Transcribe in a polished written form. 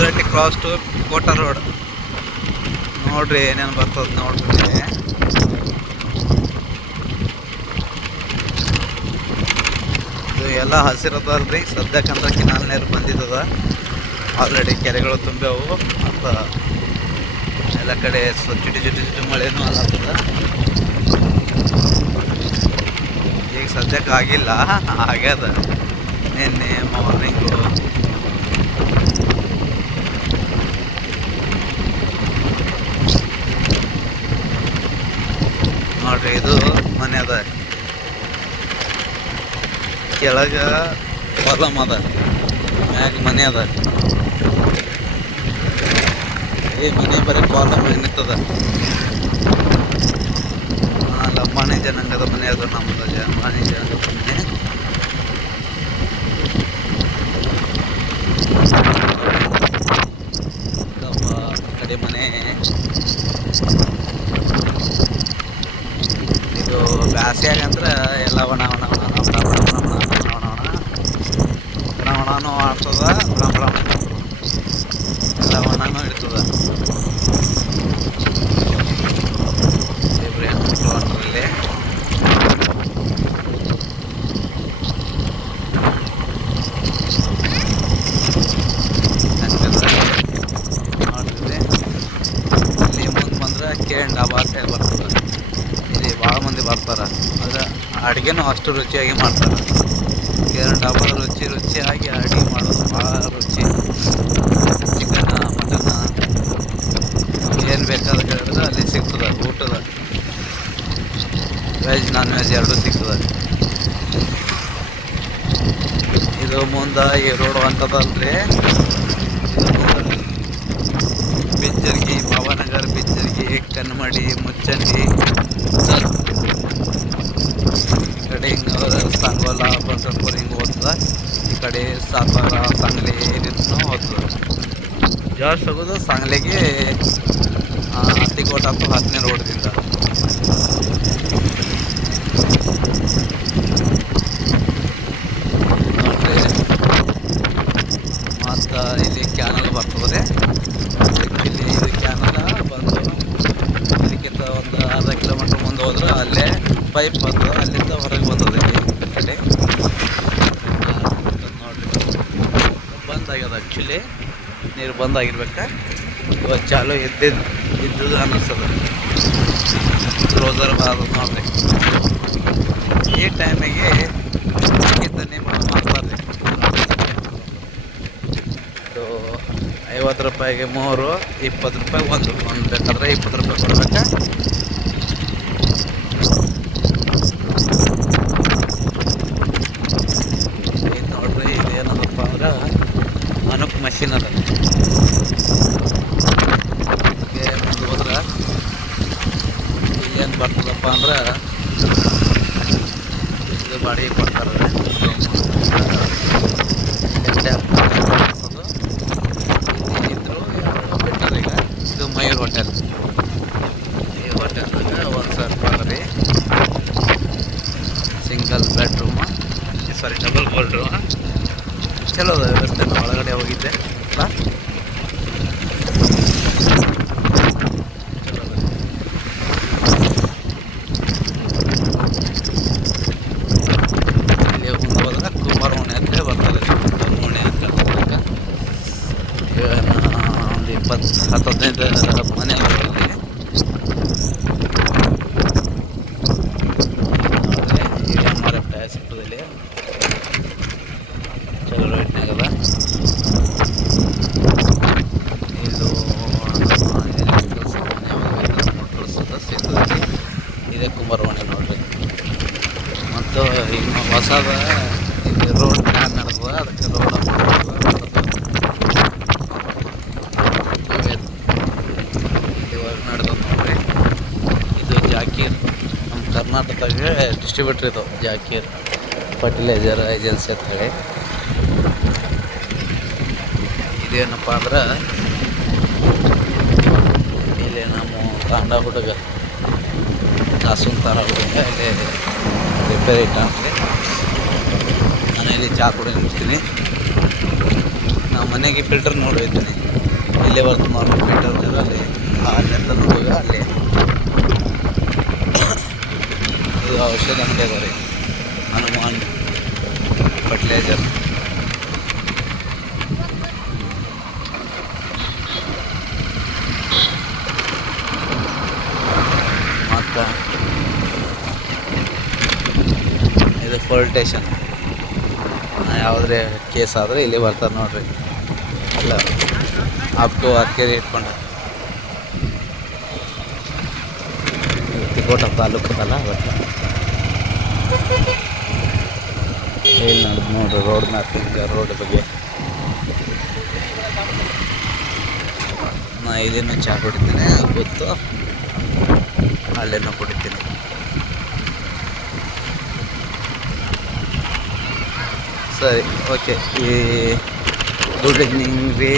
ಕುದುರೆಟ್ಟಿ cross to Kota road ನೋಡ್ರಿ ಏನೇನು ಬರ್ತದೆ ನೋಡ್ರಿ. ಇದು ಎಲ್ಲ ಹಸಿರದಲ್ರಿ ಸದ್ಯಕ್ಕಂದ್ರೆ ಕಿನಾಲ್ ನೀರು ಬಂದಿದ್ದದ. ಆಲ್ರೆಡಿ ಕೆರೆಗಳು ತುಂಬ್ಯಾವು ಅಂತ ಎಲ್ಲ ಕಡೆ ಚಿಟಿ ಚಿಟಿ ಚಿಟಿ ಮಳೆನೂ ಆಗ್ತದ. ಈಗ ಸದ್ಯಕ್ಕೆ ಆಗಿಲ್ಲ, ಆಗ್ಯದ ನಿನ್ನೆ ಮಾರ್ನಿಂಗು. ನೋಡ್ರಿ ಇದು ಮನೆ ಅದ, ಕೆಳಗ ಕಾಲಮ್ ಅದ, ಮ್ಯಾಗ ಮನೆ ಅದ. ಈ ಮನೆ ಬರೀ ಕಾಲಮ್ ನಿಂತದ. ಲಂಬಾಣಿ ಜನಾಂಗದ ಮನೆ ಅದು, ನಮ್ಮದು ಲಂಬಾಣಿ ಜನಾಂಗದ ಮನೆ. ಕಡೆ ಮನೆ ಇದು ಬ್ಯಾಸ್ಗ್ಯಾಗ ಅಂದ್ರೆ ಎಲ್ಲ ಒಣ ಒಣ ಒಣ ಒಣನೂ ಆಡ್ತದ, ಎಲ್ಲ ಒಣನೂ ಇಡ್ತದ. ಇಬ್ಬರು ಹೆಣ್ಮಕ್ಳು ಅಂದ್ರಲ್ಲಿ ನೋಡ್ತಿದ್ದೆ. ಇಲ್ಲಿ ಮುಂದೆ ಬಂದ್ರೆ ಕೇಂಡ್ ಡಾಬಾ ಅಂತ ಹೇಳಿ ಬರ್ತದೆ. ಇಲ್ಲಿ ಭಾಳ ಮಂದಿ ಬರ್ತಾರೆ, ಆದರೆ ಅಡುಗೆನೂ ಅಷ್ಟು ರುಚಿಯಾಗಿ ಮಾಡ್ತಾರೆ. ಕೇರಳ ಡಾಬಾದ ರುಚಿಯಾಗಿ ಅಡುಗೆ ಮಾಡೋದು ಭಾಳ ರುಚಿ. ಚಿಕನ್ ಮಟನ್ ಏನು ಬೇಕಾದ್ರೆ ಹೇಳಿದ್ರೆ ಅಲ್ಲಿ ಸಿಗ್ತದೆ. ಊಟದ ವೆಜ್ ನಾನ್ ವೆಜ್ ಎರಡೂ ಸಿಗ್ತದೆ. ಇದು ಮುಂದೆ ಈ ರೋಡ್ ಹೊಂಟದಲ್ರಿ, ಬಿಜ್ಜರ್ಗಿ, ಭಾವನಗರ್, ಬಿಜ್ಜರ್ಗಿ, ಕನ್ಮಡಿ, ಮುಚ್ಚಂಡಿ, ಈ ಕಡೆ ಹಿಂಗೆ ಸಂಗೋಲ, ಬಂಸಲ್ಪುರ ಹಿಂಗೆ ಹೋಗ್ತದೆ. ಈ ಕಡೆ ಸಾತಾರ, ಸಾಂಗ್ಲಿ ರೀತಿನೂ ಹೋಗ್ತದೆ. ಜಾಸ್ತಿ ಹೋಗೋದು ಸಾಂಗ್ಲಿಗೆ ಹತ್ತಿಕೋಟ ಅಥವಾ 10ನೇ ರೋಡ್ದಿಂದ. ನೋಡ್ರಿ ಮತ್ತು ಇಲ್ಲಿ ಕ್ಯಾನಲ್ ಬರ್ತದೆ. ಇಲ್ಲಿ ಇದು ಕ್ಯಾನಲ್ ಬಂದು ಇದಕ್ಕಿಂತ ಒಂದು ಅರ್ಧ ಕಿಲೋಮೀಟ್ರ್ ಮುಂದೆ ಹೋದ್ರೆ ಅಲ್ಲೇ ಪೈಪ್ ಬಂದು ಅಲ್ಲಿಂದ ಹೊರಗೆ ಬಂದದೆ. ಈ ಕಡೆ ನೋಡ್ರಿ ಬಂದಾಗ್ಯದ, ಆ್ಯಕ್ಚುಲಿ ನೀರು ಬಂದಾಗಿರ್ಬೇಕ. ಇವತ್ತು ಚಾಲು ಇದ್ದುದು ಅನ್ನಿಸ್ತದೆ. ಕ್ಲೋಸರ್ ಆದ ನೋಡ್ರಿ. ಈ ಟೈಮಿಗೆ ತನ್ನಿ ಮಾಡ್ತಾರೆ. ಇದು 50 ರೂಪಾಯಿಗೆ 3, 20 ರೂಪಾಯಿ ಒಂದು ಬೇಕಾದ್ರೆ 20 ರೂಪಾಯಿ ಕೊಡ್ಬೇಕಾ. ಇದು ನೋಡ್ರಿ, ಇದೇನದಪ್ಪ ಅಂದ್ರೆ ಅನುಕ್ ಮಷಿನ್ ಅದ. ಮುಂದೆ ಹೋದ್ರೆ ಇಲ್ಲೇನು ಬರ್ತದಪ್ಪ ಅಂದ್ರೆ ಇದು ಬಾಡಿಗೆ ಕೊಡ್ತಾರೆ. ಇದ್ರು ಬೆಟರ್. ಈಗ ಇದು ಮಯೂರ್ ಹೋಟೆಲ್. ಈ ಹೋಟೆಲ್ನಾಗ 1,000 ರೂಪಾಯಿ ರೀ. ಸಿಂಗಲ್ ಬೆಡ್ರೂಮ, ಸಾರಿ ಡಬಲ್ ಬೆಡ್ರೂಮ. ಚಲೋ ಅದ ವ್ಯವಸ್ಥೆ. ಒಳಗಡೆ ಹೋಗಿದ್ದೆ ಇಲ್ಲಿ ಮುಂದೆ ಹೋದ್ರೆ ಕುಮಾರ ಓಣಿ ಅಂತಲೇ ಬರ್ತದೆ. ಓಣಿ ಅಂತ ಒಂದು 20-15 ಮನೆ ಇಲ್ಲಿ. MRF ಟೈರ್ ಸಿಗ್ತದೆ ಇಲ್ಲಿ, ಚಲೋ ರೇಟ್ನಾಗದ. ಇದು ಮೋಟರ್ಸ್ ಸಿಗ್ತದೆ. ಇದೇ ಕುಂಬಾರವಾಣಿ ನೋಡ್ರಿ. ಮತ್ತು ಈಗ ಹೊಸದ ಇಲ್ಲಿ ರೋಡ್ ಪ್ಲ್ಯಾನ್ ನಡೆತದ, ಅದಕ್ಕೆ ರೋಡ್ ಇವಾಗ ನಡೆದ ನೋಡ್ರಿ. ಇದು ಜಾಕೀರ್, ನಮ್ಮ ಕರ್ನಾಟಕದಾಗೆ ಡಿಸ್ಟ್ರಿಬ್ಯೂಟ್ರ್. ಇದು ಜಾಕೀರ್ ಫರ್ಟಿಲೈಸರ್ ಏಜೆನ್ಸಿ ಅಂತ ಹೇಳಿ. ಇದೇನಪ್ಪ ಅಂದ್ರೆ ಇಲ್ಲಿ ನಮ್ಮ ತಾಂಡ ಹುಡುಗ ಕಾಸುನ್ ಥರ ಹುಡುಗ ಇಲ್ಲಿ ರಿಪೇರಿ ಇಟ್ಟಾಗಲಿ. ನಾನು ಇಲ್ಲಿ ಚಹಾ ಕುಡಿದು ನಿಲ್ತೀನಿ. ನಾವು ಮನೆಗೆ ಫಿಲ್ಟರ್ ನೋಡಿರ್ತೀನಿ. ಇಲ್ಲೇ ಬರ್ತದೆ ನೋಡಿ ಫಿಲ್ಟರ್ ಅಲ್ಲಿ ಅಲ್ಲೆಲ್ಲ ನೋಡುವಾಗ ಅಲ್ಲಿ ಇದು ಔಷಧ ಅಂಗಡಿ ಅದ ರೀ ಹನುಮಾನ್ ಫರ್ಟಿಲೈಸರ್. ಮತ್ತು ಇದು ಪೊಲೀಸ್ ಸ್ಟೇಷನ್. ಯಾವುದೇ ಕೇಸ್ ಆದರೆ ಇಲ್ಲಿ ಬರ್ತಾರೆ ನೋಡ್ರಿ. ಎಲ್ಲ ಅಪ್ ಟು ಅರ್ಕೆರೆ ಇಟ್ಕೊಂಡು ತಿಕೋಟ ತಾಲೂಕದಲ್ಲ ಬಟ್ ಇಲ್ಲಿ ನೋಡ್ರಿ ರೋಡ್ ಮ್ಯಾಪ್ ರೋಡ್ ಬಗ್ಗೆ. ನಾ ಇದೇನು ಚಹಾ ಕುಡಿತೀನಿ ಗೊತ್ತು, ಅಲ್ಲೇನೋ ಕುಡಿತೀನಿ. ಸರಿ, ಓಕೆ. ಈ ಗುಡ್ ಈವ್ನಿಂಗ್ ರೀ.